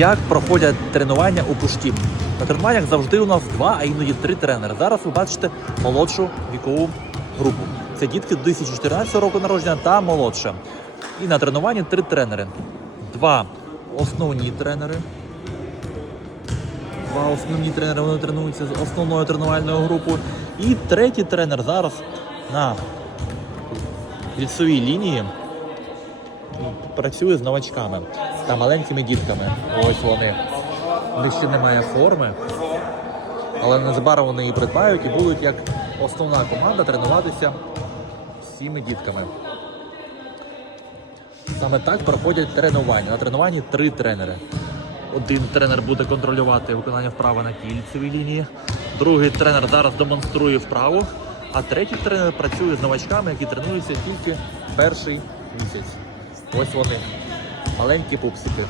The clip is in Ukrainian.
Як проходять тренування у пушті? На тренуваннях завжди у нас два, а іноді три тренери. Зараз ви бачите молодшу вікову групу. Це дітки 2014 року народження та молодше. І на тренуванні три тренери. Два основні тренери. Два основні тренери вони тренуються з основною тренувальною групою. І третій тренер зараз на лісовій лінії працює з новачками та маленькими дітками. Ось вони. У них ще немає форми, але незабаром вони її придбають і будуть як основна команда тренуватися цими дітками. Саме так проходять тренування. На тренуванні три тренери. Один тренер буде контролювати виконання вправи на кільцевій лінії, другий тренер зараз демонструє вправу, а третій тренер працює з новачками, які тренуються тільки перший місяць. Ось вони, маленькі пупсики.